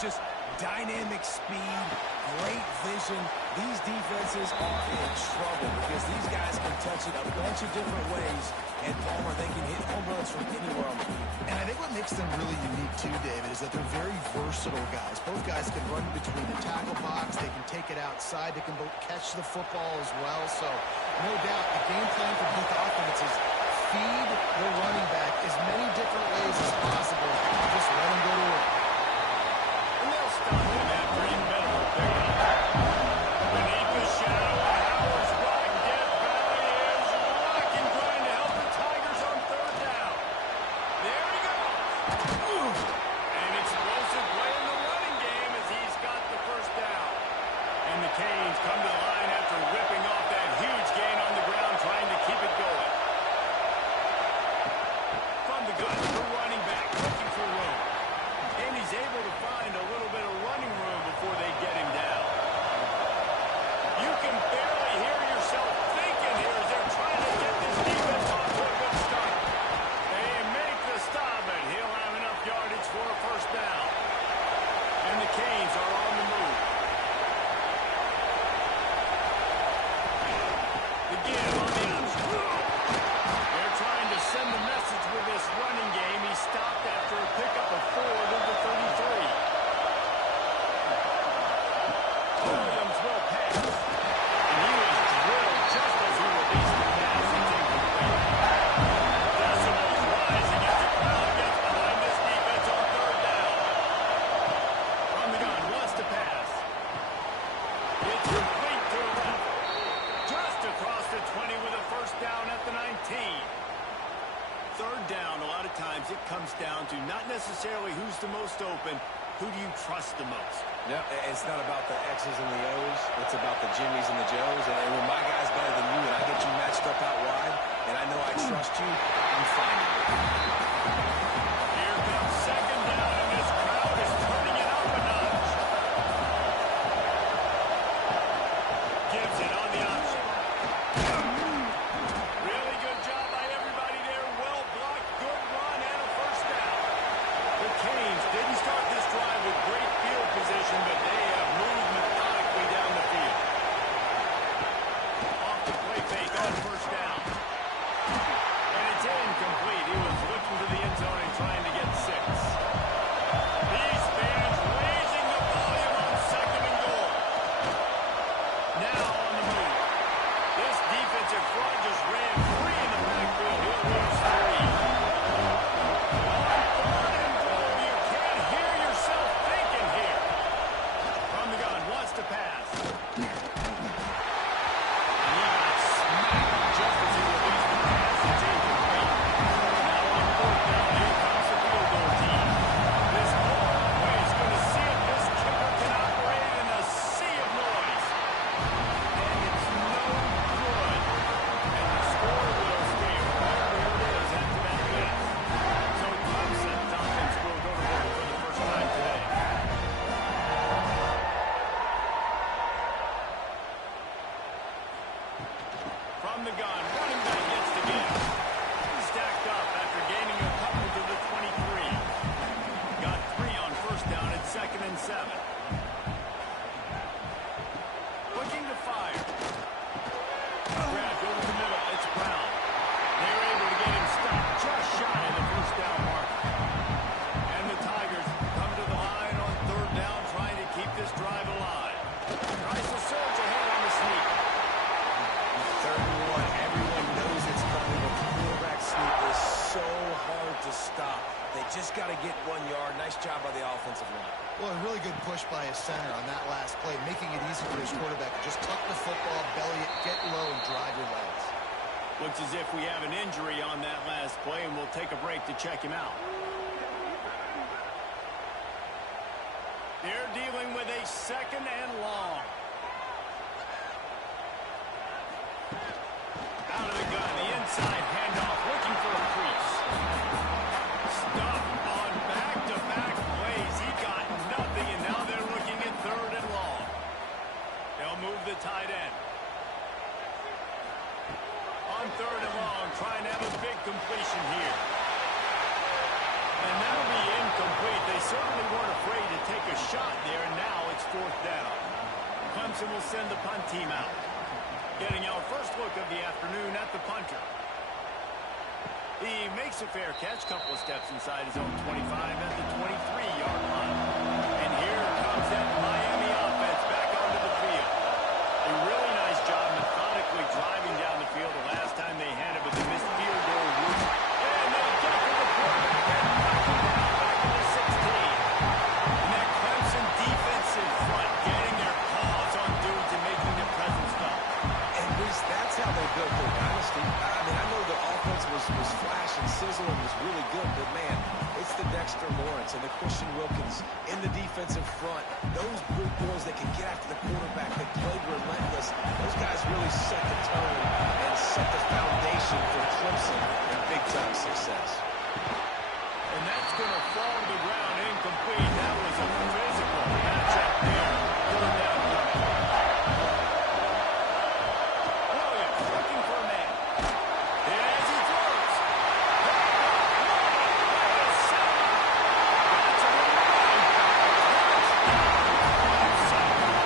just dynamic speed, great vision. These defenses are in trouble because these guys can touch it a bunch of different ways. And Palmer, they can hit home runs from anywhere on the field. And I think what makes them really unique too, David, is that they're very versatile guys. Both guys can run between the tackle box. They can take it outside. They can both catch the football as well. So no doubt the game plan for both offenses, feed the running back as many different ways as possible. Just let him go to work. And they'll stop him after he middle pickup. Beneath the shadow of Howard's rock, Death Valley is rocking, trying to help the Tigers on third down. There he goes. An explosive play in the running game as he's got the first down. And the Canes come to the line after ripping off that huge gain on the ground, trying to keep it going. From the gun, the running back looking for room. And he's able to find a little bit of running room before they get him down. You can barely hear yourself thinking here as they're trying to get this defense off to a good start. They make the stop, and he'll have enough yardage for a first down. And the Canes are on the move. Again, on the option. They're trying to send the message with this running game. He stopped after a pickup of 4 to the 33. Williams will pass. And he was drilled just as he released the pass. It's incomplete. Decimals rising as the crowd gets behind this defense on third down. From the gun, wants to pass. It's complete to the left. Just across the 20 with a first down at the 19. Third down, a lot of times it comes down to not necessarily who's the most open, who do you trust the most? Yeah, it's not about the X's and the O's. It's about the Jimmies and the Joes. And when my guy's better than you and I get you matched up out wide and I know I trust you, I'm fine. Here comes second down, and this crowd is turning it up a notch. Gibson on the option. Really good job by everybody there. Well blocked, good run, and a first down. The Canes didn't start this drive with great field position, but they have moved methodically down the field. Off the play fake on first down. And it's incomplete. He was looking to the end zone and trying to get 6. These fans raising the volume on second and goal. Now on the move. This defensive front just ran free in the backfield. He'll lose 3. On third and goal, you can't hear yourself thinking here. From the gun, wants to pass. And he got smacked just as he released the pass. It's incomplete. Now on fourth down, here comes the field goal team. This hallway is going to see if this kicker can operate in a sea of noise. And it's no good. And the score will stay right where it is after that miss. So Thompson's offense will go to work for the first time today. From the gun, running back gets the give. Stacked up after gaining a couple to the 23. Got 3 on first down at second and 7. Looking to fire. Grabbed over the middle. It's Brown. They're able to get him stopped just shy of the first down mark. And the Tigers come to the line on third down, trying to keep this drive alive. Tries to surge ahead on the sneak. Third and 1, everyone knows it's coming, but the quarterback sneak is so hard to stop. They just got to get 1 yard. Nice job by the offensive line. Well, a really good push by his center on that last play, making it easy for his quarterback to just tuck the football, belly it, get low, and drive your legs. Looks as if we have an injury on that last play, and we'll take a break to check him out. They're dealing with a second and long. Out of the gun, the inside handoff, looking for a crease. Stuffed on back-to-back plays. He got nothing, and now they're looking at third and long. They'll move the tight end. On third and long, trying to have a big completion here. And that'll be incomplete. They certainly weren't afraid to take a shot there, and now it's fourth down. Clemson will send the punt team out. Getting our first look of the afternoon at the punter. He makes a fair catch, couple of steps inside his own 25 at the 23-yard line. And here comes that Miami offense back onto the field. A really nice job methodically driving down the field. The last time they had it was a missed field goal route. And they get to the quarterback and knock him down back to the 16. And that Clemson defensive front getting their paws on dudes and making their presence felt. And Reese, that's how they built their dynasty. I mean, I know the offense was flash and sizzle and was really good, but man, it's the Dexter Lawrence and the Christian Wilkins in the defensive front. Those big boys that can get after the quarterback, that played relentless. Those guys really set the tone and set the foundation for Clemson and big-time success. And that's going to fall to the ground incomplete. That was a physical matchup there. Third down. Williams looking for a man. As he throws. That's a little run.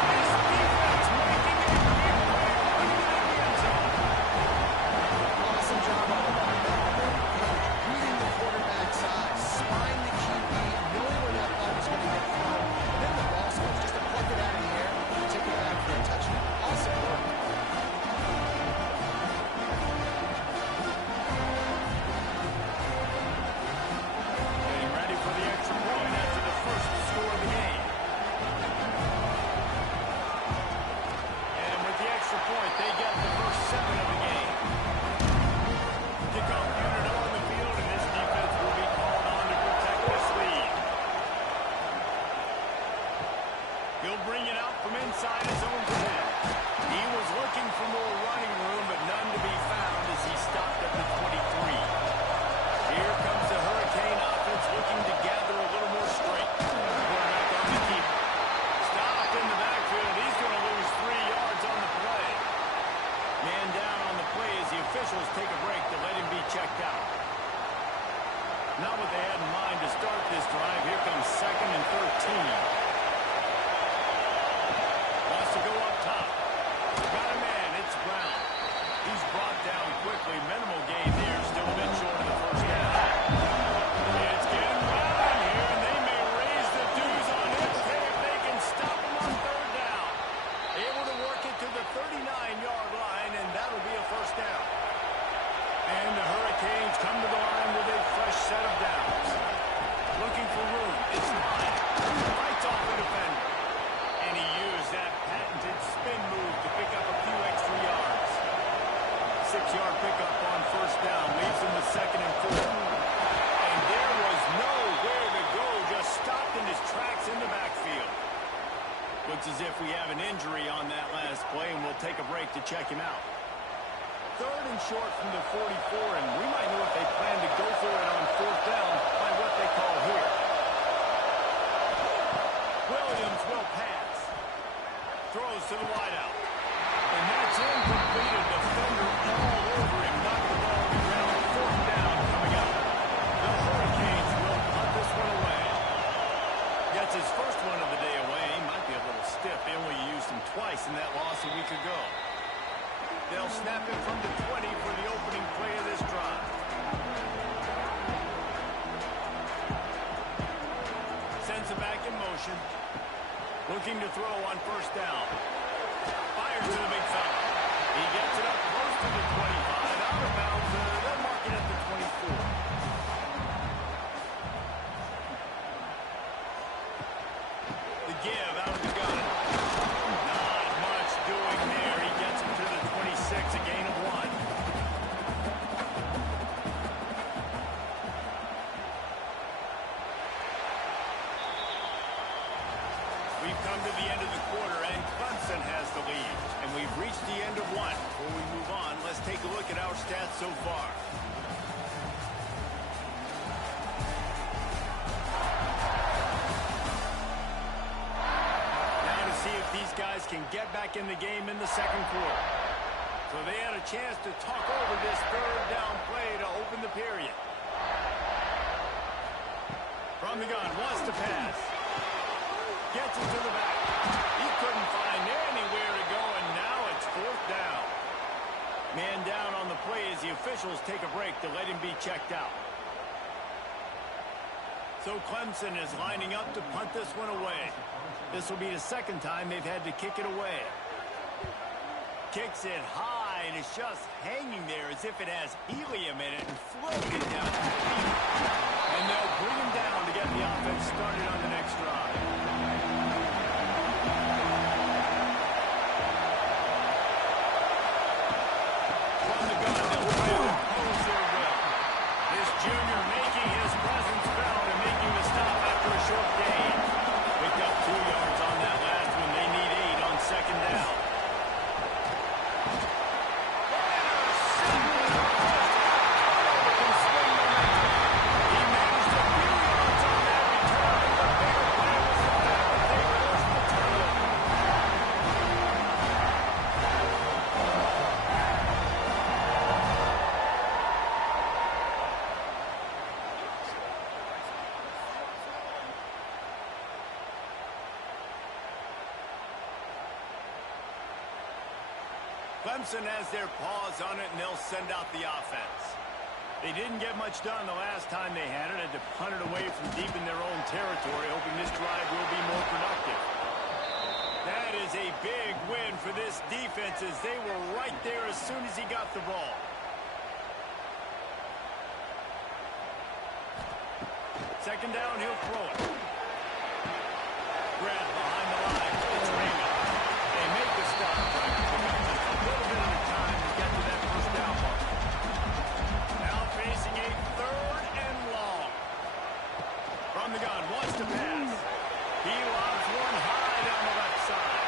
This defense making a clear play running into the end zone. Awesome job on the linebacker there. Reading the quarterback's eyes, spying the QB, knowing where that ball was going to get thrown, and then the ball goes just to pluck it out of the air and take it back for a touchdown. Awesome work. Getting ready for the extra point after the first score of the game. And with the extra point, they get the first 7 of the game. Kickoff unit on the field, and this defense will be called on to protect this lead. He'll bring it out from inside his own 10. He was looking for more running room, but none to be found as he stopped at the 23. Here comes the Hurricane offense looking to gather a little more strength. Quarterback on the keeper. Stopped in the backfield. He's going to lose 3 yards on the play. Man down on the play as the officials take a break to let him be checked out. Not what they had in mind to start this drive. Here comes 2nd and 13. Wants to go up top. Got a man. It's Brown. He's brought down quickly. Minimal gain there. Still a bit short of the first down. It's getting wild here, and they may raise the dues on him if they can stop him on 3rd down. Able to work it to the 39-yard line, and that'll be a first down. And the Hurricanes come to the line with a fresh set of downs. Looking for room. It's Lyon. Fights off the defender. And he used that patented spin move to pick up a few extra yards. 6-yard pickup on first down. Leaves him with 2nd and 4. And there was nowhere to go. Just stopped in his tracks in the backfield. Looks as if we have an injury on that last play, and we'll take a break to check him out. 3rd and short from the 44, and we might know if they plan to go for it on 4th down by what they call here. Williams will pass. Throws to the wideout. And that's incomplete. A defender all over him. Knocked the ball on the ground. 4th down coming up. The Hurricanes will punt this one away. Gets his first one of the day away. He might be a little stiff. They only used him twice in that loss a week ago. They'll snap it from the 20 for the opening play of this drive. Sends it back in motion. Looking to throw on first down. Fires to the big fella. He gets it up close to the 25. Out of bounds. They'll mark it at the 24. The give out of the gun. Not much doing there. He gets him to the 26, a gain of 1. We've come to the end of the quarter, and Clemson has the lead. And we've reached the end of 1. Before we move on, let's take a look at our stats so far. Now to see if these guys can get back in the game in the 2nd quarter. So they had a chance to talk over this 3rd down play to open the period. From the gun, wants to pass. Gets it to the back. He couldn't find anywhere to go, and now it's fourth down. Man down on the play as the officials take a break to let him be checked out. So Clemson is lining up to punt this one away. This will be the second time they've had to kick it away. Kicks it high, and it's just hanging there as if it has helium in it and floating down the field. And they'll bring him down to get the offense started on the next drive. From the gun, they'll try to impose their will. This junior making his presence felt and making the stop after a short gain. Picked up 2 yards on that last one. They need 8 on second down. Clemson has their paws on it, and they'll send out the offense. They didn't get much done the last time they had it. Had to punt it away from deep in their own territory, hoping this drive will be more productive. That is a big win for this defense as they were right there as soon as he got the ball. Second down, he'll throw it. Grab behind the line. It's Raymond. They make the stop. A little bit of the time to get to that first down mark. Now facing a third and long. From the gun, wants to pass. He lobs one high down the left side.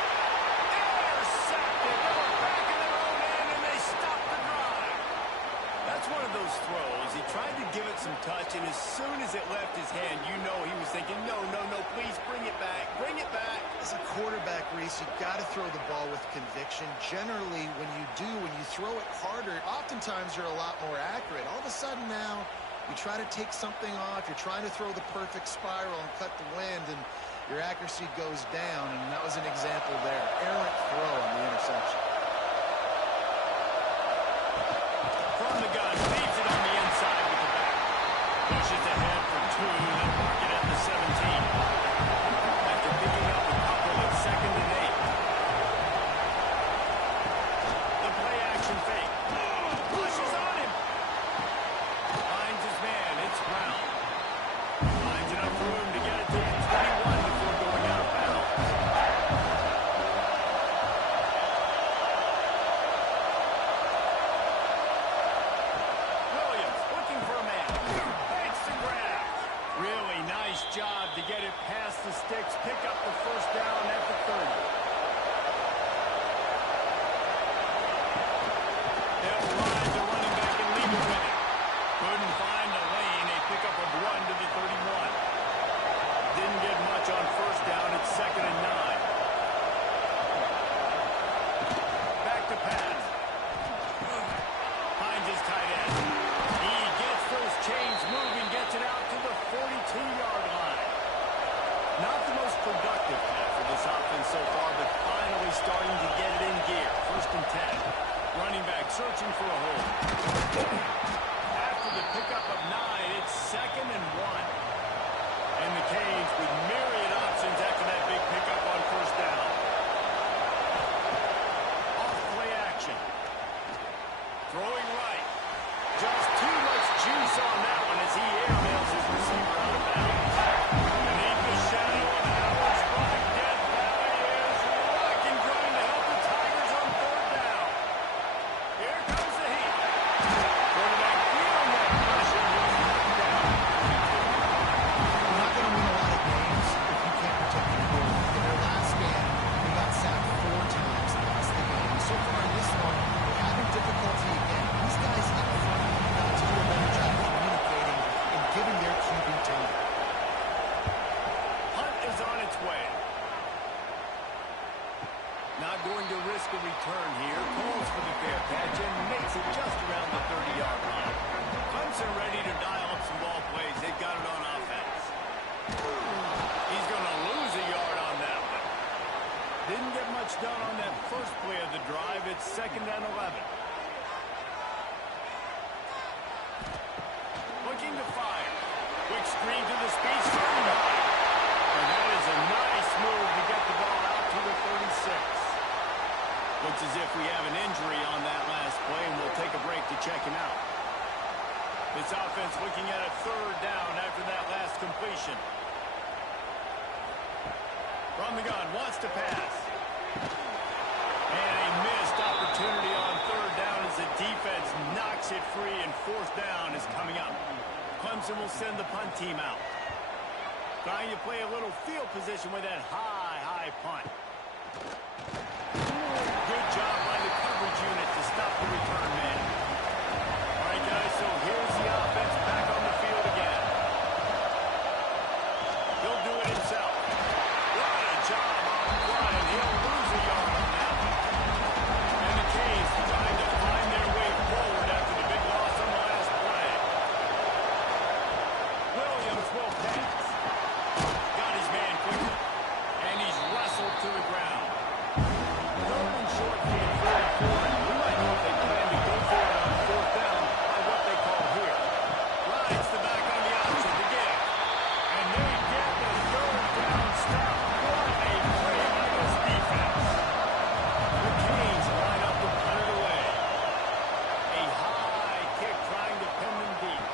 Intercepted. They're back in their own end, and they stop the drive. That's one of those throws. He tried to give it some touch, and as soon as it left his hand, you know he was thinking, no, please bring it back. Bring it back. As a quarterback, Reese, you've got to throw the ball with conviction. Generally, when you throw it harder, oftentimes you're a lot more accurate. All of a sudden now, you try to take something off, you're trying to throw the perfect spiral and cut the wind, and your accuracy goes down, and that was an example there. Errant throw on the interception. From the gun, leaves it on the inside with the back. Pushes ahead for 2, then mark it at the 17. After picking up a couple, it's second and 8. The play action fake. Pushes on him. Finds his man. It's Brown. Finds enough room to get it to the 21 before going out of bounds. Williams looking for a man. Makes the grab. Really nice job to get it past the sticks, pick up the first down at the 30. They'll ride the running back and leave it with it. Couldn't find a lane. They pick up a run to the 31. Didn't get much on first down. It's second and 9. Back to pass. Finds his tight end. He gets those chains moving, gets it out to the 42-yard line. Not the most productive half for this offense so far, but finally starting to get it in gear. First and 10. Running back searching for a hole. After the pickup of 9, it's second and 1. And the Canes with myriad options after that big pickup on first down. Off play action. Throwing right. Just too much juice on that one as he airmails his receiver out of bounds. Beneath the shadow of Howard's running, Death Valley is rocking, trying to help the Tigers on third down. Here comes the heat. Quarterback feeling that pressure. He's knocked down. You're not going to win a lot of games if you can't protect your quarterback. In their last game, they got sacked 4 times and lost the game. So far in this one, they're having difficulty again. These guys up front got to do a better job communicating and screen to the speed screen. And that is a nice move to get the ball out to the 36. Looks as if we have an injury on that last play, and we'll take a break to check him out. This offense looking at a third down after that last completion. From the gun, wants to pass. And a missed opportunity on third down as the defense knocks it free, and fourth down is coming up. Clemson will send the punt team out. Trying to play a little field position with that high punt. Good job by the coverage unit to stop the return man. All right, guys, so here's the offense back on the field again. He'll do it himself. What a job on Brian. He'll lose a yard on that. And the Canes trying to find their way forward after the big loss on the last play. Williams will pass. Got his man quickly. And he's wrestled to the ground. Third and short gain, 44. We might know if they plan to go for it on fourth down by what they call here. Rides the back on the option to get. And they get the third down stop. What a play by this defense. The Canes line up to punt it away. A high kick trying to pin them deep.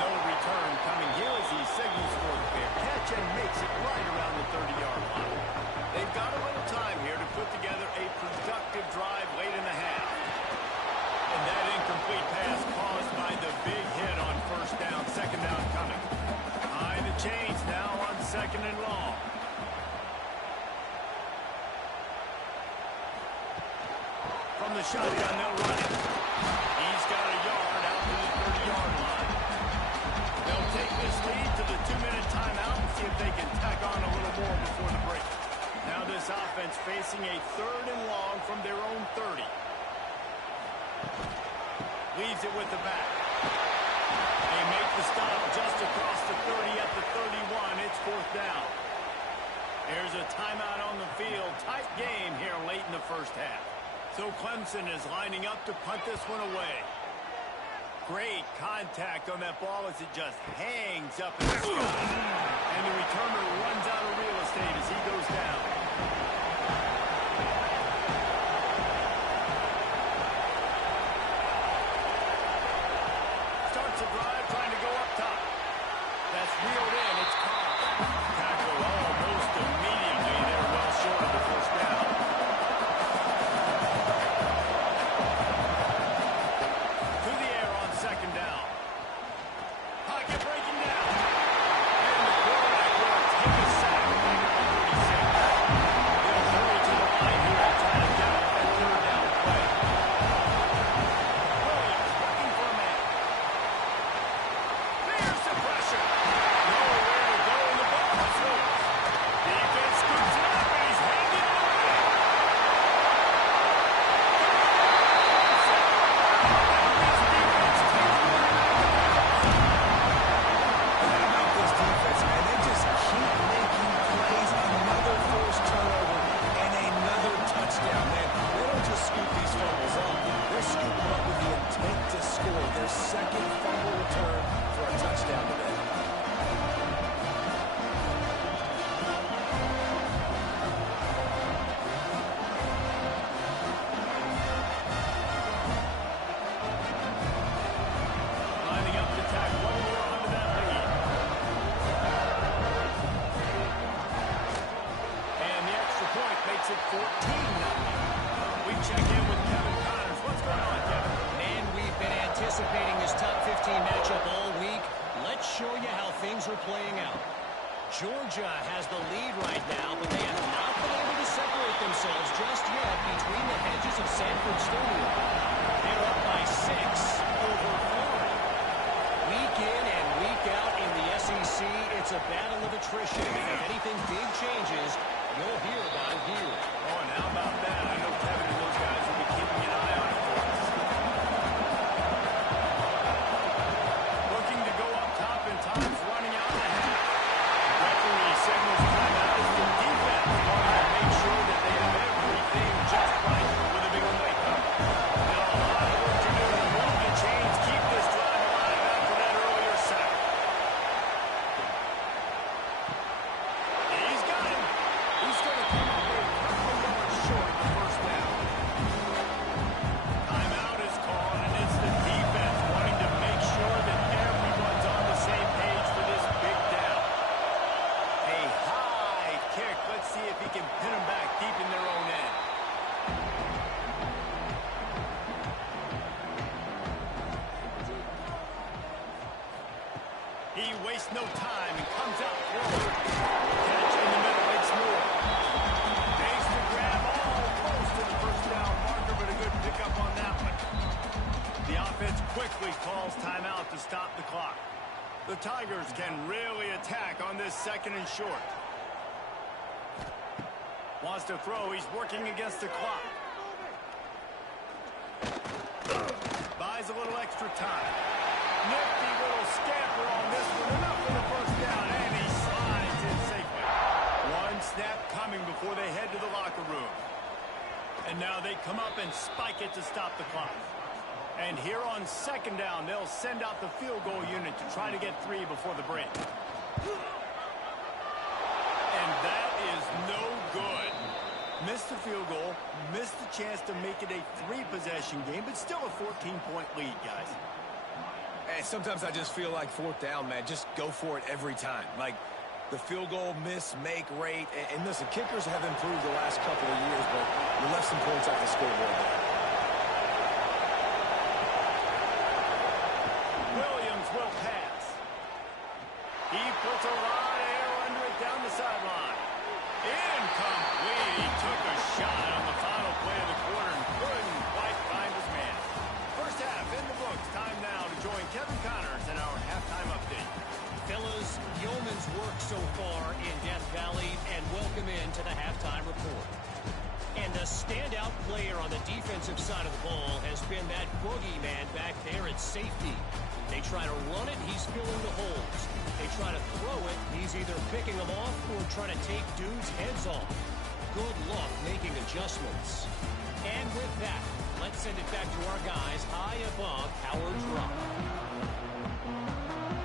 No return coming here as he signals for the fair catch and makes it right around the 30-yard line. They've got a little time here to put together a productive drive late in the half. And that incomplete pass caused by the big hit on first down, second down coming. High the chains now on second and long. From the shotgun, they'll run it. He's got a yard out to the 30-yard line. They'll take this lead to the 2-minute timeout and see if they can tack on a little more before the break. Now this offense facing a third and long from their own 30. Leaves it with the back. They make the stop just across the 30 at the 31. It's fourth down. There's a timeout on the field. Tight game here late in the first half. So Clemson is lining up to punt this one away. Great contact on that ball as it just hangs up in the sky. And the returner runs out of real estate as he goes down. Starts a drive trying to go up top. That's reeled in. It's caught. Tackle almost immediately. They're well short of the first down. To the air on second down. Pocket breaking down. And the quarterback will take a sack back at the 36. They'll hurry to the line here and try to get up that third down play. Williams looking for a man. There's the pressure. Nowhere to go, and the ball is loose. Defense scoops it up, and he's handed it away. How about this defense, man? They just keep making plays. Another forced turnover and another touchdown, man. They don't just scoop these fumbles up. They're scooping up with the intent to score. Their second fumble return for a touchdown today. Lining up to tack one more onto that lead. And the extra point makes it 14-0. We check in with Kevin Connors. What's going on, Kevin? Man, we've been anticipating this top 15 matchup all week. Let's show you how things are playing out. Georgia has the lead right now, but they have not been able to separate themselves just yet between the hedges of Sanford Stadium. They're up by 6 over Florida. Week in and week out in the SEC, it's a battle of attrition. If anything big changes, you'll hear about it here. Oh, and how about that? I know Kevin and those guys will be keeping an eye on it for us. Looking to go up top, and time's running out the half. Referee signals timeout as the defense wanting to make sure that they have everything just right with a big one wake up. Now a lot of work to do to move the chains, keep this drive alive after that earlier sack. He wastes no time and comes out throwing. Catch in the middle, it's more. Makes the grab all close to the first down marker, but a good pickup on that one. The offense quickly calls timeout to stop the clock. The Tigers can really attack on this second and short. Wants to throw, he's working against the clock. Buys a little extra time. Nifty little scamper on this one. Enough for the first down, and he slides in safely. One snap coming before they head to the locker room. And now they come up and spike it to stop the clock. And here on second down, they'll send out the field goal unit to try to get 3 before the break. And that is no good. Missed the field goal, missed the chance to make it a 3-possession game, but still a 14-point lead, guys. Hey, sometimes I just feel like fourth down, man. Just go for it every time. Like the field goal miss, make rate. And listen, kickers have improved the last couple of years, but you left some points off the scoreboard there. Williams will pass. He puts a lot of air under it down the sideline. Incomplete. He took a shot on the final play of the quarter and couldn't quite find his man. First half in the books. Time now to join Kevin Connors in our halftime update. Fellas, yeoman's work so far in Death Valley, and welcome into the halftime report. And the standout player on the defensive side of the ball has been that boogeyman back there at safety. They try to run it, he's filling the holes. They try to throw it, he's either picking them off or trying to take dudes' heads off. Good luck making adjustments. And with that, let's send it back to our guys high above Howard's Rock.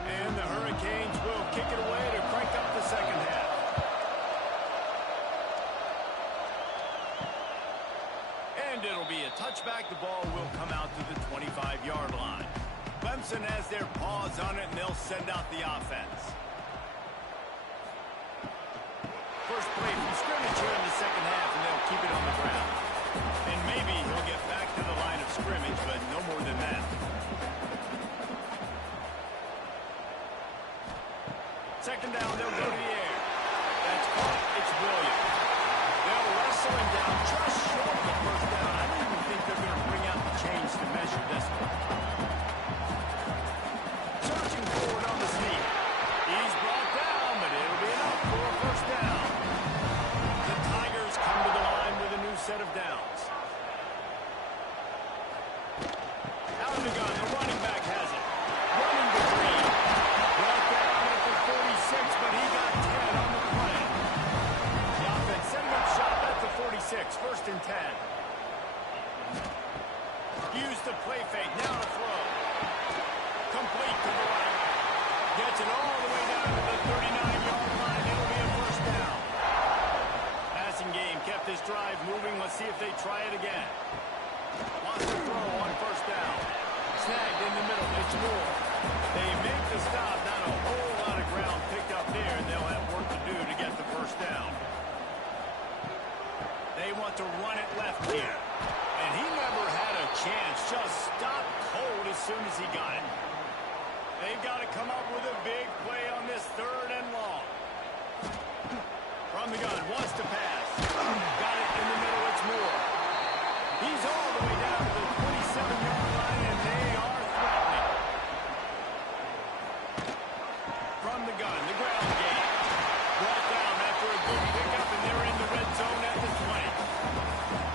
And the Hurricanes will kick it away to crank up the second half. And it'll be a touchback. The ball will come out to the 25-yard line. Clemson has their paws on it, and they'll send out the offense. First play from scrimmage here in the second half, and they'll keep it on the ground. And maybe he'll get back to the line of scrimmage, but no more than that. Second down, they'll go to the air. That's caught. It's Williams. They'll wrestle him down just short of the first down. I don't even think they're going to bring out the chains to measure this one. Searching forward on the sneak. He's brought down, but it'll be enough for a first down. The Tigers come to the line with a new set of downs. Out of the gun, the running back has it. Running to Green. Brought down at the 46, but he got 10 on the play. The offense setting up shop at the 46, first and 10. Use the play fake, now to throw. Complete to the right. Gets it all the way down to the 39-yard line. It'll be a first down. Passing game kept this drive moving. Let's see if they try it again. Wants to throw on first down. Snagged in the middle. It's Moore. They make the stop. Not a whole lot of ground picked up there, and they'll have work to do to get the first down. They want to run it left here. And he never had a chance. Just stopped cold as soon as he got it. They've got to come up with a big play on this third and long. From the gun, wants to pass. Got it in the middle, it's Moore. He's all the way down to the 27-yard line, and they are threatening. From the gun, the ground game. Brought down after a good pickup, and they're in the red zone at the 20.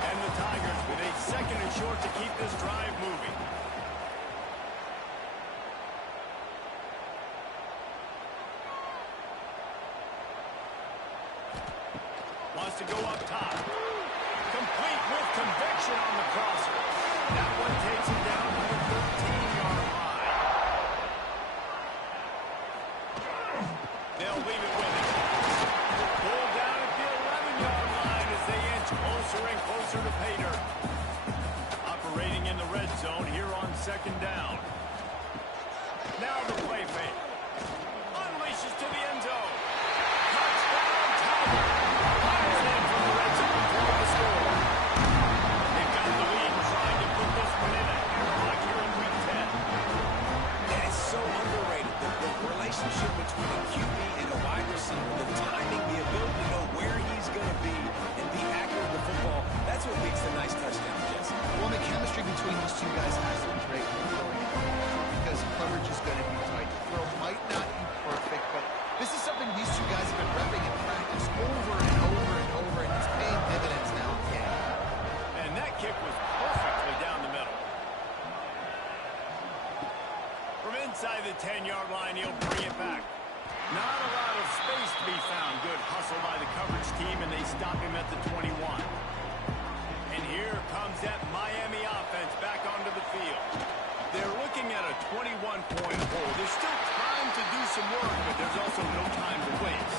And the Tigers with a second and short to keep this drive moving. Wants to go up top. Complete with conviction on the crosser. That one takes him down to the 13-yard line. They'll leave it with him. Pulled down at the 11-yard line as they inch closer and closer to pay dirt. Operating in the red zone here on second down. Now the play fake. Unleashes to the end zone. Touchdown, Tiger. Fires in from the red zone toward the score. They've got the lead and trying to put this one in a airlock here in week 10. And it's so underrated. The relationship inside the 10-yard line. He'll bring it back. Not a lot of space to be found. Good hustle by the coverage team, and they stop him at the 21. And here comes that Miami offense back onto the field. They're looking at a 21-point hole. There's still time to do some work, but there's also no time to waste.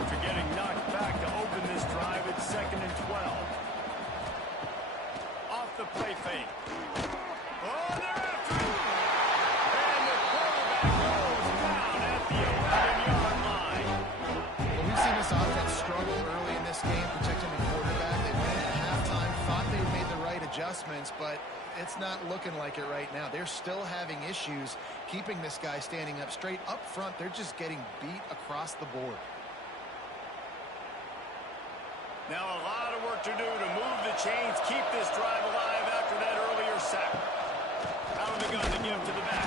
After getting knocked back to open this drive, it's 2nd and 12. Off the play fake. Oh, they're after him! And the quarterback goes down at the 11-yard line. Well, we've seen this offense struggle early in this game, protecting the quarterback. They went at halftime, thought they made the right adjustments, but it's not looking like it right now. They're still having issues keeping this guy standing up straight. Up front, they're just getting beat across the board. Now a lot of work to do to move the chains, keep this drive alive after that earlier sack. Out of the gun to give to the back.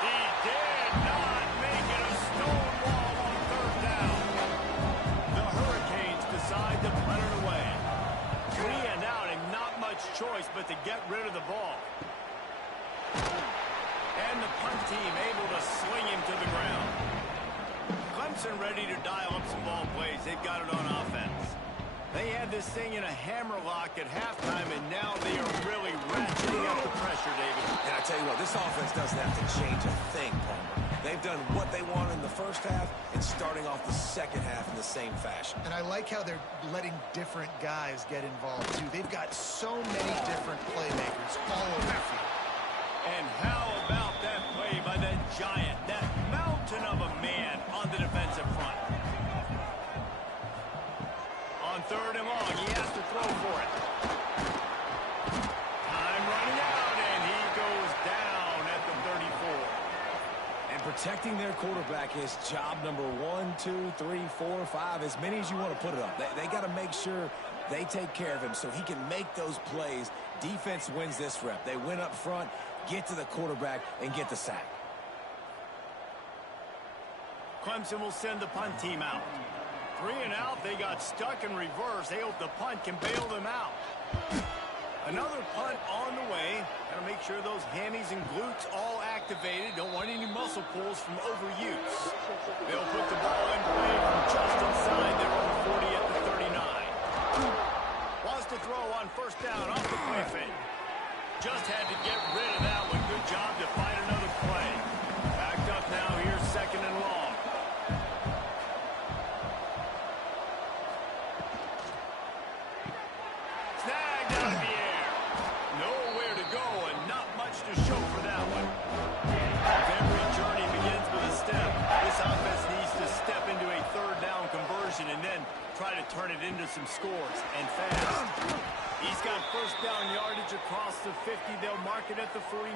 He did not make it a stone wall on 3rd down. The Hurricanes decide to punt it away. 3 and out and not much choice but to get rid of the ball. And the punt team able to sling him to the ground. Clemson ready to dial up some ball plays. They've got it on offense. They had this thing in a hammerlock at halftime, and now they are really ratcheting up the pressure, David. And I tell you what, this offense doesn't have to change a thing, Palmer. They've done what they wanted in the first half and starting off the second half in the same fashion. And I like how they're letting different guys get involved, too. They've got so many different playmakers all over the field. And how about that play by that giant, that mountain of a man on the defensive front? On 3rd and long, he has to throw for it. Time running out, and he goes down at the 34. And protecting their quarterback is job number 1, 2, 3, 4, 5, as many as you want to put it up. They got to make sure they take care of him so he can make those plays. Defense wins this rep. They win up front, get to the quarterback, and get the sack. Clemson will send the punt team out. 3 and out, they got stuck in reverse. They hope the punt can bail them out. Another punt on the way. Got to make sure those hammies and glutes all activated. Don't want any muscle pulls from overuse. They'll put the ball in play from just inside their own 40 at the 39. Wants to throw on 1st down off the play fake. Just had to get rid of that one. Good job to find another play. Backed up now here, 2nd and long. Snagged out of the air. Nowhere to go and not much to show for that one. Every journey begins with a step. This offense needs to step into a 3rd down conversion and then try to turn it into some scores, and fast. He's got 1st down yardage across the 50. They'll mark it at the 49.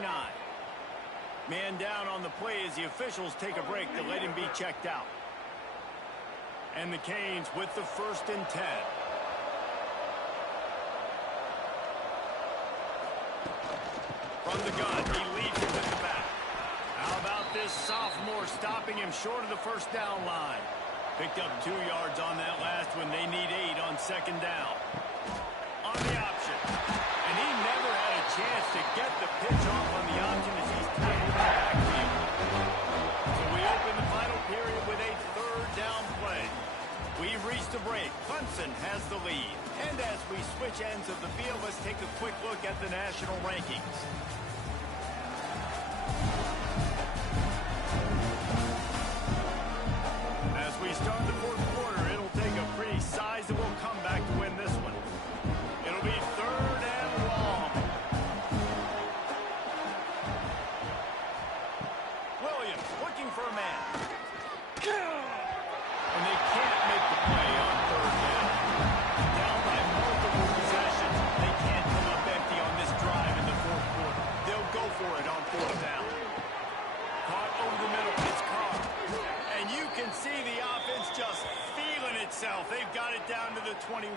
Man down on the play as the officials take a break to let him be checked out. And the Canes with the 1st and 10. From the gun, he leads it with the back. How about this sophomore stopping him short of the 1st down line? Picked up 2 yards on that last one. They need 8 on 2nd down. On the option. And he never had a chance to get the pitch off on the option as he's tackled in the backfield. So we open the final period with a 3rd down play. We've reached a break. Clemson has the lead. And as we switch ends of the field, let's take a quick look at the national rankings. As we start the 4th quarter, it'll take a pretty sizable comeback to win this one. It'll be 3rd and long. Williams looking for a man. And they can't make the play on 3rd down. Down by multiple possessions. They can't come up empty on this drive in the 4th quarter. They'll go for it on 4th down. Caught over the middle. It's Carr. And you can see the offense just feeling itself. They've got it down to the 21.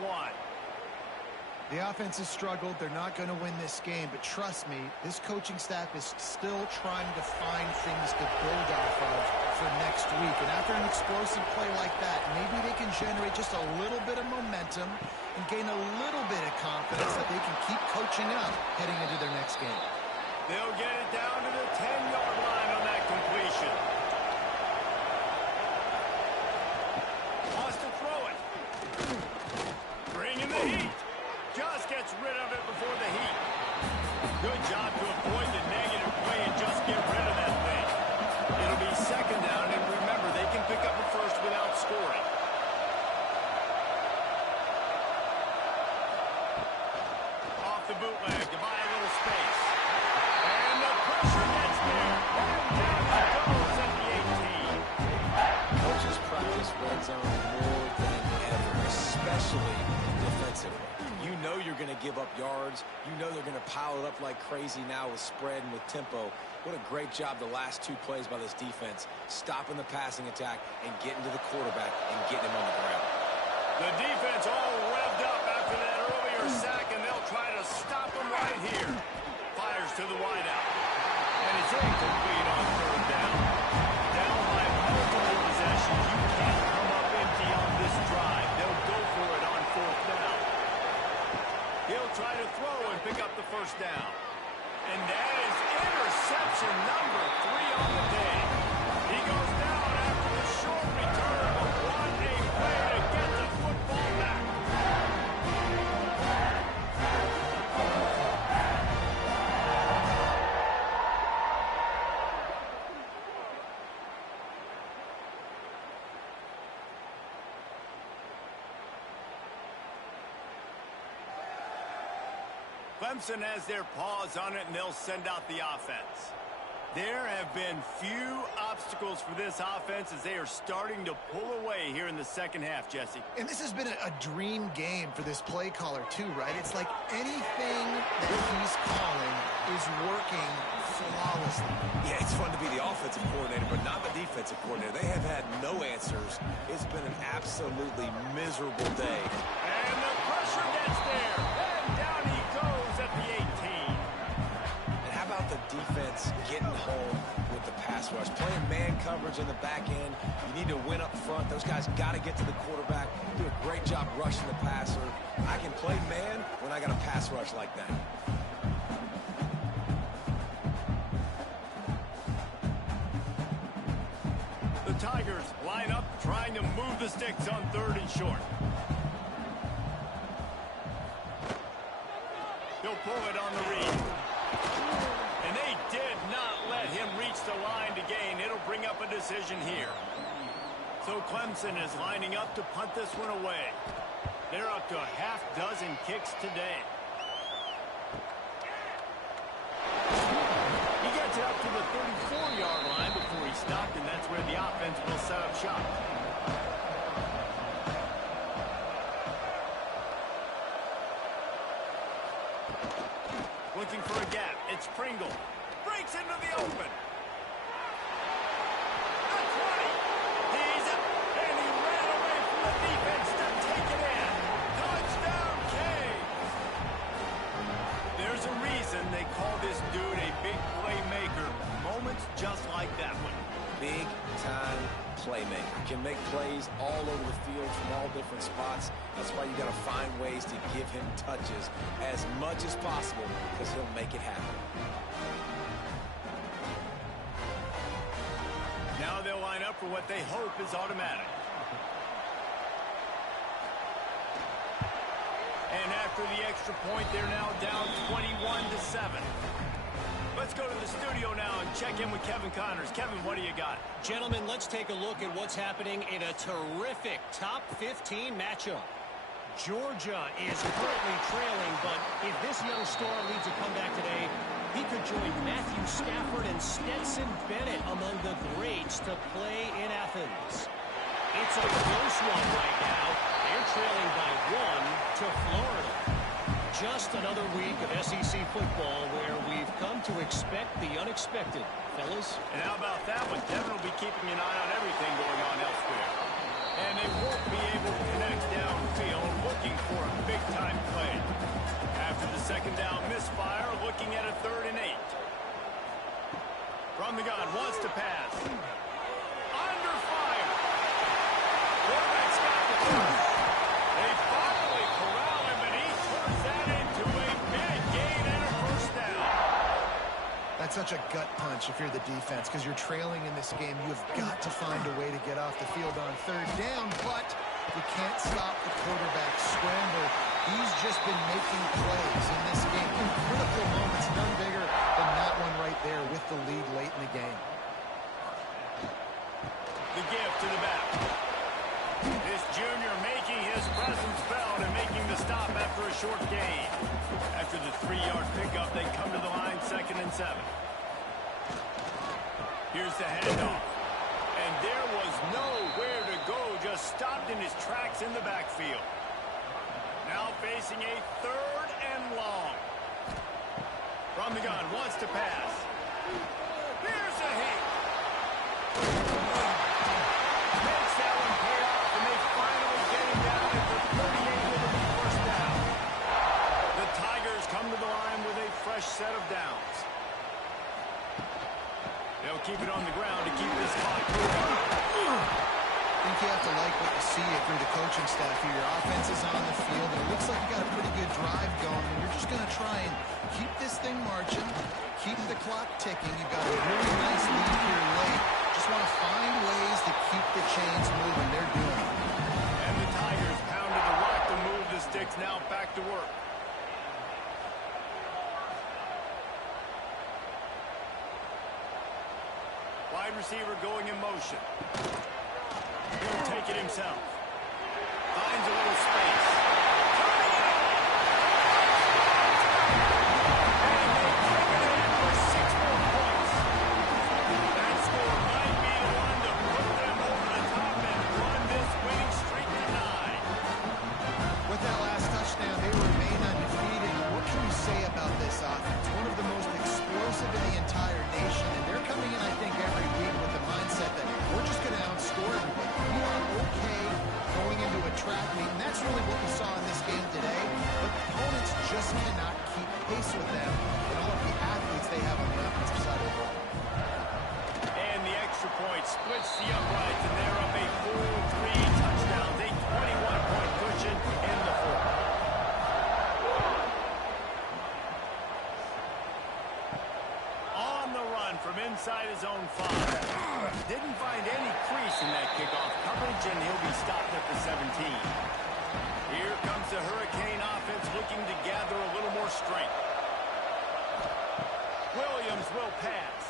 The offense has struggled. They're not going to win this game, but trust me, this coaching staff is still trying to find things to build off of for next week. And after an explosive play like that, maybe they can generate just a little bit of momentum and gain a little bit of confidence that they can keep coaching up heading into their next game. They'll get it down to the 10-yard line on that yards, you know they're going to pile it up like crazy now with spread and with tempo. What a great job the last 2 plays by this defense, stopping the passing attack and getting to the quarterback and getting him on the ground. The defense all revved up after that earlier sack, and they'll try to stop him right here. Fires to the wideout. And it's incomplete on 3rd down. Down by multiple possessions. You can't come up empty on this drive. They'll go for it on 4th down. He'll try to throw and pick up the 1st down. And that is interception number 3 on the day. He goes down after the short return, but what a way to get the football back. Clemson has their paws on it, and they'll send out the offense. There have been few obstacles for this offense as they are starting to pull away here in the 2nd half, Jesse. And this has been a dream game for this play caller, too, right? It's like anything that he's calling is working flawlessly. Yeah, it's fun to be the offensive coordinator, but not the defensive coordinator. They have had no answers. It's been an absolutely miserable day. And the pressure gets there. And down he goes at the 18. And how about the defense getting home with the pass rush? Playing man coverage in the back end. You need to win up front. Those guys got to get to the quarterback. Do a great job rushing the passer. I can play man when I got a pass rush like that. The Tigers line up, trying to move the sticks on 3rd and short. He'll pull it on the read. And they did not let him reach the line to gain. It'll bring up a decision here. So Clemson is lining up to punt this one away. They're up to a half-dozen kicks today. He gets it up to the 34-yard line before he stopped, and that's where the offense will set up shop. Looking for a gap. It's Pringle. Breaks into the open. The 20. He's up. And he ran away from the defense to take it in. Touchdown, Canes. There's a reason they call this dude a big playmaker. Moments just like that one. Big-time playmaker. Can make plays all over the field from all different spots. That's why you got to find ways to give him touches as much as possible because he'll make it happen. Now they'll line up for what they hope is automatic. And after the extra point, they're now down 21-7. Let's go to the studio now and check in with Kevin Connors. Kevin, what do you got? Gentlemen, let's take a look at what's happening in a terrific top 15 matchup. Georgia is currently trailing, but if this young star leads a comeback today, he could join Matthew Stafford and Stetson Bennett among the greats to play in Athens. It's a close one right now. They're trailing by 1 to Florida. Just another week of SEC football where we've come to expect the unexpected, fellas. And how about that one? Kevin will be keeping an eye on everything going on elsewhere. And they won't be able to connect downfield, looking for a big-time play. After the 2nd down misfire, looking at a 3rd and 8. From the gun, wants to pass. Under fire. Quarterback's got the turn. They finally corral him, and he turns that into a big gain and a 1st down. That's such a gut punch if you're the defense because you're trailing in this game. You've got to find a way to get off the field on 3rd down, but you can't stop the quarterback scramble. He's just been making plays in this game in critical moments, none bigger than that one right there with the lead late in the game. The give to the back. This junior making his presence felt and making the stop after a short gain. After the 3-yard pickup, they come to the line 2nd and 7. Here's the handoff. And there was nowhere to go, just stopped in his tracks in the backfield. Now facing a 3rd and long. From the gun, wants to pass. Here's a hit. Makes that one pay off, and they finally get him down at the 38 with a first down. The Tigers come to the line with a fresh set of downs. They'll keep it on the ground to keep this clock moving. I think you have to like what you see if you're the coaching staff here. Your offense is on the field, and it looks like you got a pretty good drive going, and you're just going to try and keep this thing marching, keep the clock ticking. You've got a really nice lead here late. Just want to find ways to keep the chains moving. They're doing it. And the Tigers pounded the rock to move the sticks, now back to work. Wide receiver going in motion. He'll take it himself. Finds a little space. Coming in. And they take it in for 6 more points. That score might be the one to put them over the top and run this winning streak to 9. With that last touchdown, they remain undefeated. What can you say about this offense? One of the most explosive in the entire nation, and they're coming in, I think, every week with the mindset that we're just going to outscore everybody. We are okay going into a track meet, and that's really what we saw in this game today. But opponents just cannot keep pace with them and all of the athletes they have on the offensive side of the ball. And the extra point splits the uprights, and they're up a full 3 touchdowns, a 21-point cushion in the fourth. On the run from inside his own 5. Didn't find any crease in that kickoff coverage, and he'll be stopped at the 17. Here comes the Hurricane offense looking to gather a little more strength. Williams will pass.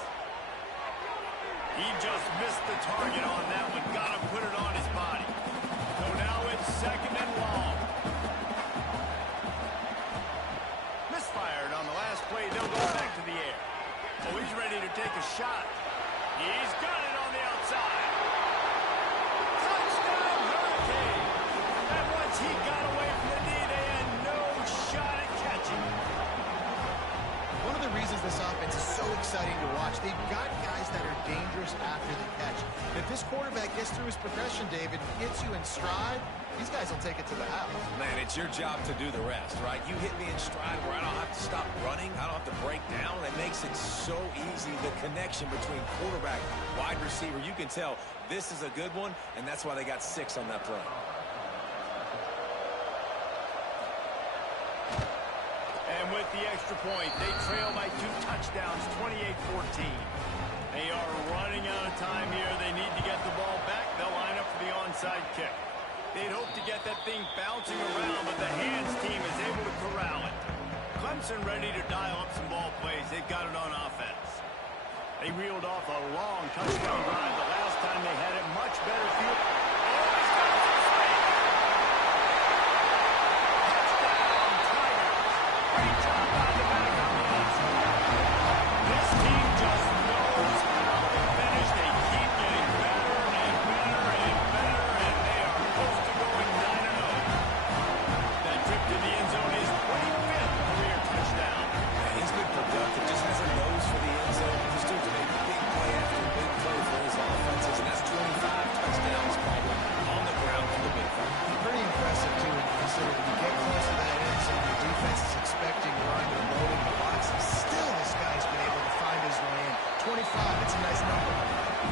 He just missed the target on that one. Got to put it on his body. So now it's 2nd and long. Misfired on the last play. They'll go back to the air. Oh, he's ready to take a shot. He's got it on the outside. Touchdown, Hurricane. And once he got away from the knee, they had no shot at catching him. One of the reasons this offense is so exciting to watch, they've got guys that are dangerous after the catch. And if this quarterback gets through his progression, David, hits you in stride, these guys will take it to the house. Man, it's your job to do the rest, right? You hit me in stride where I don't have to stop running. I don't have to break down. It makes it so easy. The connection between quarterback, wide receiver, you can tell this is a good one, and that's why they got 6 on that play. And with the extra point, they trail by 2 touchdowns, 28-14. They are running out of time here. They need to get the ball back. They'll line up for the onside kick. They'd hope to get that thing bouncing around, but the hands team is able to corral it. Clemson ready to dial up some ball plays. They've got it on offense. They reeled off a long touchdown drive the last time they had it. Much better field. Oh, he's got some space. Touchdown, Tigers. Great job by the back on the outside. This team just knows how to finish. They keep getting better and better and better, and they are close to going 9-0. That trip to the end zone is 25th career touchdown. Man, he's been productive, just has a nose for the end zone. This dude's made big play after big play for his offenses, and that's 25 touchdowns probably on the ground for the big play. Pretty impressive, too, when you consider when you get close to that end zone, your defense is expecting run and loading the box, and still this guy's been able to find his way in. 25, it's a nice number.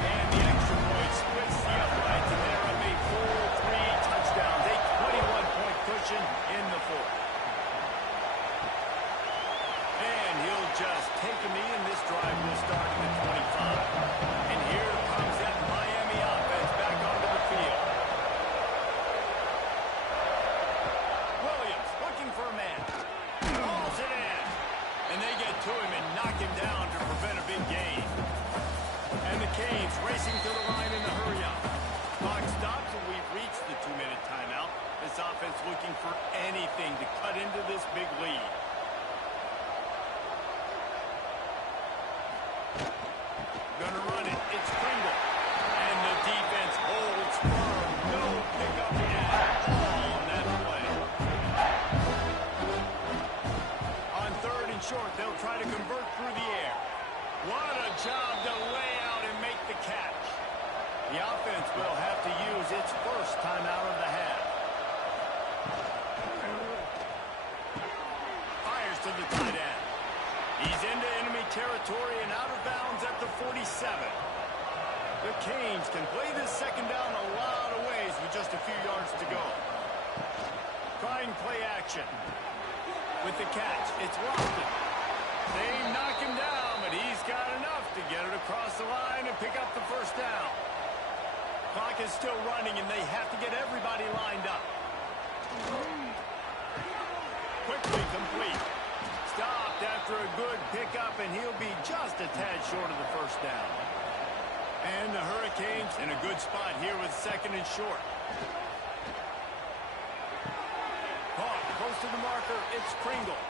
And the extra point splits the uprights, and they're up a full 3 touchdowns, a 21-point cushion in the fourth. And he'll just take a knee, and this drive will start at the 25. And here comes that Miami offense back onto the field. Williams looking for a man. Hauls it in. And they get to him and knock him down to prevent a big gain. And the Canes racing to the line in the hurry-up. Clock stops, and we've reached the 2-minute timeout. This offense looking for anything to cut into this big lead. Gonna run it. It's Pringle. And the defense holds firm. No pickup at all on that play. On 3rd and short, they'll try to convert. defense will have to use its first timeout of the half. Fires to the tight end. He's into enemy territory and out of bounds at the 47. The Canes can play this second down a lot of ways with just a few yards to go. Trying play action. With the catch, it's Lofton. They knock him down, but he's got enough to get it across the line and pick up the first down. Clock is still running, and they have to get everybody lined up. Quickly complete. Stopped after a good pickup, and he'll be just a tad short of the first down. And the Hurricanes in a good spot here with second and short. Caught close to the marker, it's Kringle.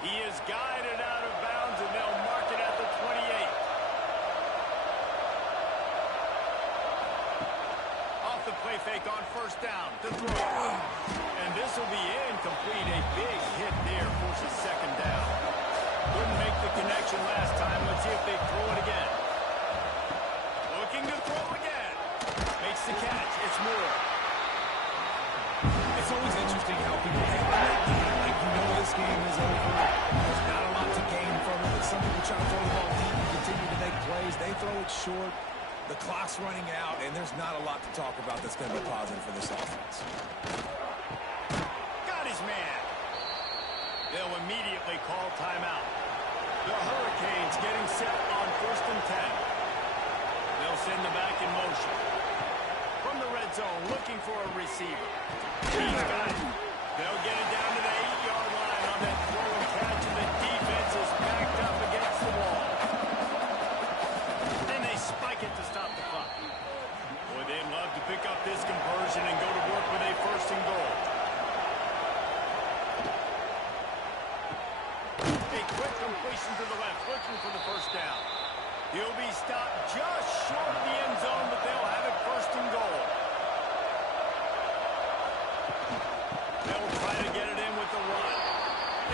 He is guided out of bounds, and they'll mark it at the 28. Off the play fake on first down to throw. And this will be incomplete. A big hit there forces second down. Couldn't make the connection last time. Let's see if they throw it again. Looking to throw again. Makes the catch. It's Moore. It's always interesting how people handle that game. Like, you know this game is over. There's not a lot to gain from it. But some people try to throw the ball deep and continue to make plays. They throw it short. The clock's running out, and there's not a lot to talk about that's going to be positive for this offense. Got his man. They'll immediately call timeout. The Hurricanes getting set on 1st and 10. They'll send the back in motion. From the red zone, looking for a receiver. He's got it. They'll get it down to the 8-yard line on that throw and catch, and the defense is backed up against the wall. And they spike it to stop the clock. Boy, they'd love to pick up this conversion and go to work with a 1st and goal. A quick completion to the left, looking for the first down. He'll be stopped just short of the end zone, but they'll have it 1st and goal. They'll try to get it in with the run.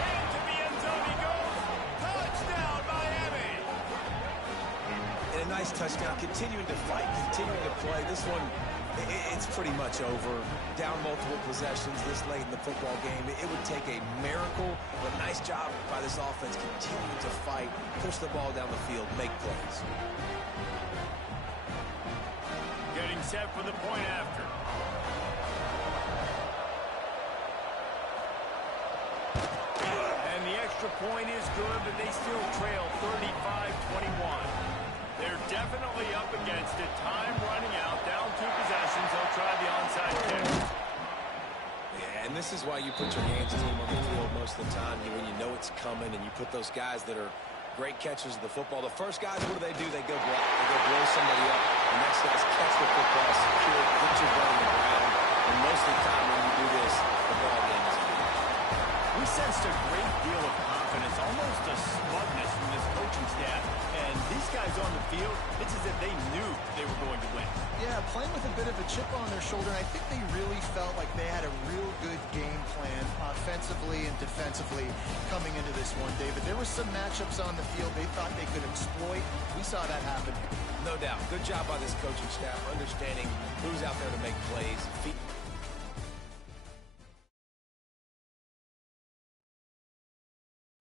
Into the end zone he goes. Touchdown, Miami! And a nice touchdown. Continuing to fight, continuing to play. This one, it's pretty much over. Down multiple possessions this late in the football game. It would take a miracle, but nice job by this offense continuing to fight, push the ball down the field, make plays. Getting set for the point after. And the extra point is good, but they still trail 35-21. They're definitely up against it. Time running out, down 2 possessions. They'll try the onside kick. Yeah, and this is why you put your hands team on the field most of the time when you know it's coming, and you put those guys that are great catchers of the football. The first guys, what do? They go block. They go blow somebody up. The next guys catch the football, secure it, get your butt on the ground. And most of the time when you do this, the ball game is good. We sensed a great deal of confidence, almost a smugness from this coaching staff. And these guys on the field, it's as if they knew they were going to win. Yeah, playing with a bit of a chip on their shoulder. And I think they really felt like they had a real good game plan offensively and defensively coming into this one, David. There were some matchups on the field they thought they could exploit. We saw that happen. No doubt. Good job by this coaching staff understanding who's out there to make plays.